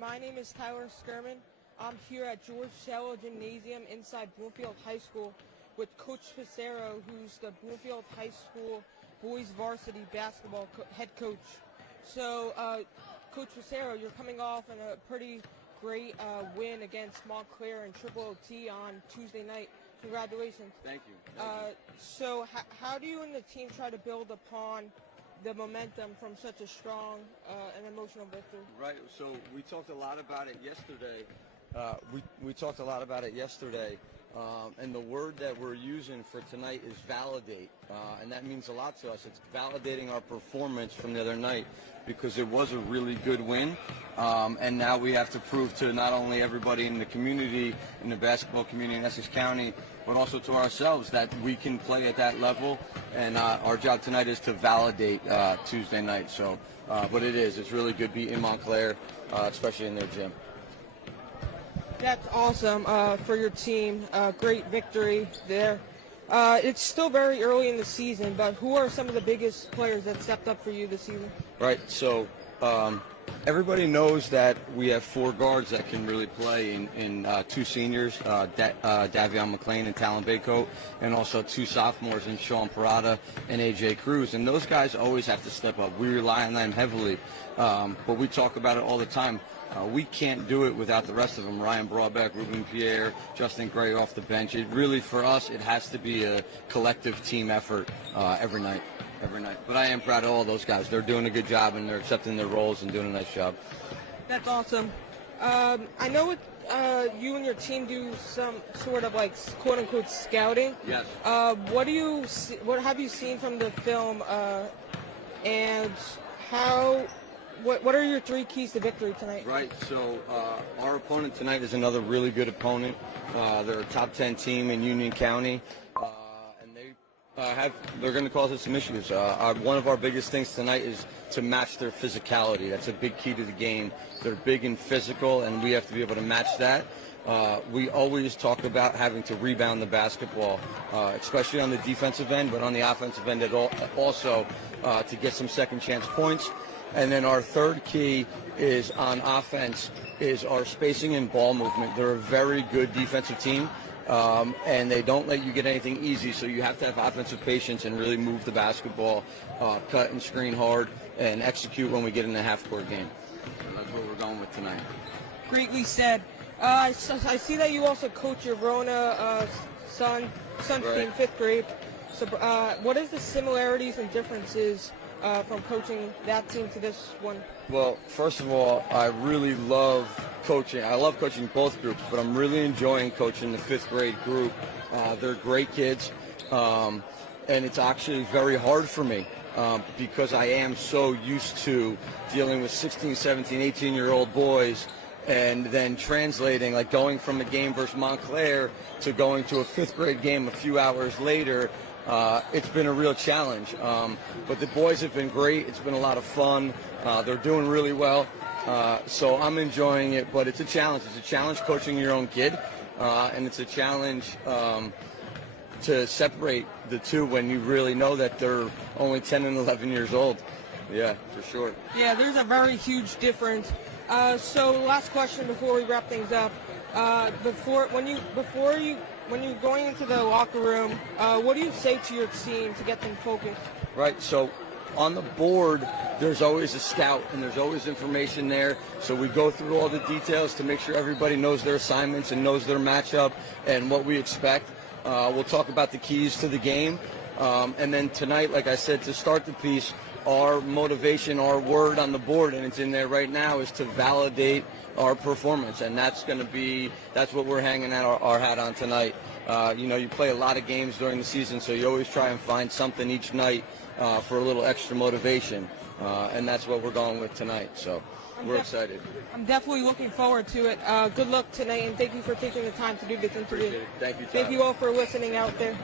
My name is Tyler Skirman. I'm here at George Shallow Gymnasium inside Bloomfield High School with Coach Passero, who's the Bloomfield High School boys varsity basketball head coach. So, Coach Passero, you're coming off in a pretty great win against Montclair and Triple OT on Tuesday night. Congratulations. Thank you. So how do you and the team try to build upon the momentum from such a strong and emotional victory? Right. So we talked a lot about it yesterday. We talked a lot about it yesterday, and the word that we're using for tonight is validate, and that means a lot to us. It's validating our performance from the other night because it was a really good win, and now we have to prove to not only everybody in the community, in the basketball community in Essex County, but also to ourselves that we can play at that level, and our job tonight is to validate Tuesday night. So, but it's really good beating Montclair, especially in their gym. That's awesome for your team. Great victory there. It's still very early in the season, but who are some of the biggest players that stepped up for you this season? Right. So everybody knows that we have four guards that can really play in two seniors, Davion McLean and Talon Baycoat, and also two sophomores in Sean Parada and AJ Cruz. And those guys always have to step up. We rely on them heavily, but we talk about it all the time. We can't do it without the rest of them. Ryan Broadbeck, Ruben Pierre, Justin Gray off the bench. It really, for us, it has to be a collective team effort every night. But I am proud of all those guys. They're doing a good job, and they're accepting their roles and doing a nice job. That's awesome. I know you and your team do some sort of like quote-unquote scouting. Yes. What have you seen from the film, and what are your three keys to victory tonight? Right, so our opponent tonight is another really good opponent. They're a top 10 team in Union County, and they're going to cause us some issues. One of our biggest things tonight is to match their physicality. That's a big key to the game. They're big and physical, and we have to be able to match that. We always talk about having to rebound the basketball, especially on the defensive end, but on the offensive end also to get some second chance points. And then our third key is on offense is our spacing and ball movement. They're a very good defensive team, and they don't let you get anything easy, so you have to have offensive patience and really move the basketball, cut and screen hard, and execute when we get in the half-court game. So that's what we're going with tonight. Greatly said. I see that you also coach your Verona son's team, 5th grade. So what is the similarities and differences from coaching that team to this one? Well, first of all, I really love coaching. I love coaching both groups, but I'm really enjoying coaching the 5th grade group. They're great kids, and it's actually very hard for me because I am so used to dealing with 16, 17, 18-year-old boys and then translating, like going from a game versus Montclair to going to a 5th grade game a few hours later. It's been a real challenge, but the boys have been great. It's been a lot of fun. They're doing really well, so I'm enjoying it, but it's a challenge. It's a challenge coaching your own kid, and it's a challenge to separate the two when you really know that they're only 10 and 11 years old. Yeah, for sure. Yeah, there's a very huge difference. So last question before we wrap things up. When you're going into the locker room, what do you say to your team to get them focused? Right, so on the board, there's always a scout, and there's always information there. So we go through all the details to make sure everybody knows their assignments and knows their matchup and what we expect. We'll talk about the keys to the game. And then tonight, like I said, to start the piece, our motivation, our word on the board, and it's in there right now, is to validate our performance, and that's what we're hanging our hat on tonight. You play a lot of games during the season, so you always try and find something each night for a little extra motivation, and that's what we're going with tonight. So we're excited. I'm definitely looking forward to it. Good luck tonight, and thank you for taking the time to do this interview. Appreciate it. Thank you, Tyler. Thank you all for listening out there.